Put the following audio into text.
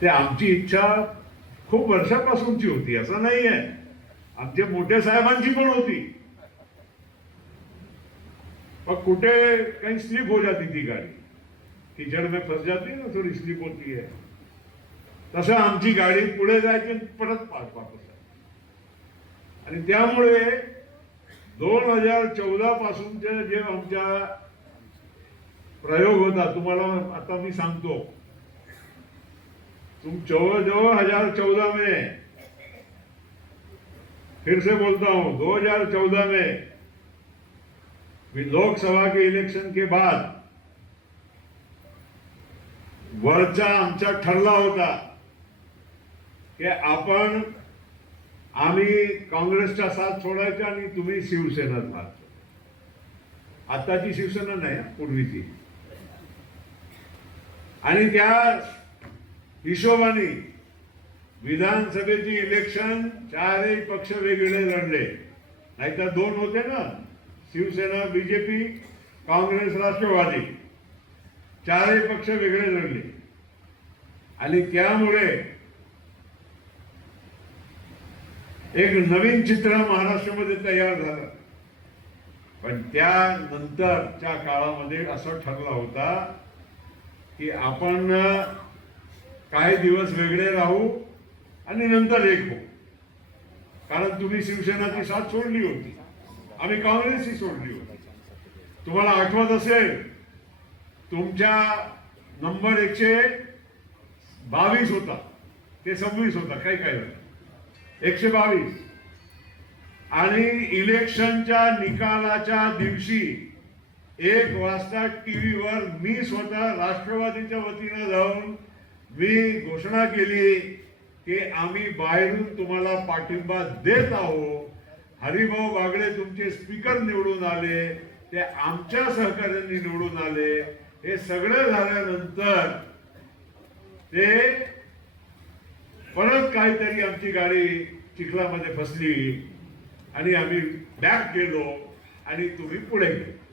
ते आमची इच्छा खूप वर्षापासूनची होती असं नाही आहे आमच्या मोठ्या साहेबांची पण होती. और कुठे कहीं स्लिप हो जाती थी गाड़ी. कीचड़ में फस जाती है ना थोड़ी स्लिप होती है तसं आमची गाडी पुढे जायची परत पाच वापस आणि त्यामुळे दोन हजार चौदा पासूनचे जे आमच्या प्रयोग होता तुम्हाला आता मी सांगतो. तुम जवळ हो, हजार चौदह में। फिर से बोलता हूं 2014 में। लोकसभा के इलेक्शन के बाद वरचा आमचा ठरला होता की आपण आम्ही काँग्रेसचा साथ सोडायचा आणि तुम्ही शिवसेना साथ आताची शिवसेना नाही पूर्वीची. आणि त्या हिशोबाने विधानसभेची इलेक्शन चारही पक्ष वेगळे लढले. नाहीतर दोन होते ना शिवसेना बीजेपी काँग्रेस राष्ट्रवादी. चारही पक्ष वेगळे लढले. आणि त्यामुळे एक नवीन चित्र महाराष्ट्रामध्ये तयार झालं. पण त्यानंतरच्या काळामध्ये असं ठरला होता की आपण काही दिवस वेगळे राहू आणि नंतर एक हो. कारण तुम्ही शिवसेनाची साथ सोडली होती. आम्ही काँग्रेसची सोडली होती. तुम्हाला आठवत असेल तुमच्या नंबर एकशे बावीस होता. ते सव्वीस होता काही काही वेळा. एकशे बावीस. आणि इलेक्शनच्या निकालाच्या दिवशी एक वाजता टी व्हीवर मी स्वतः राष्ट्रवादीच्या वतीनं जाऊन मी घोषणा केली की आम्ही बाहेरून तुम्हाला पाठिंबा देत आहोत. हरिभाऊ बागडे तुमचे स्पीकर निवडून आले ते आमच्या सहकार्यांनी निवडून आले. हे सगळं झाल्यानंतर ते परत काहीतरी आमची गाडी चिखलामध्ये फसली. आणि आम्ही बॅक गेलो आणि तुम्ही पुढे गेलो.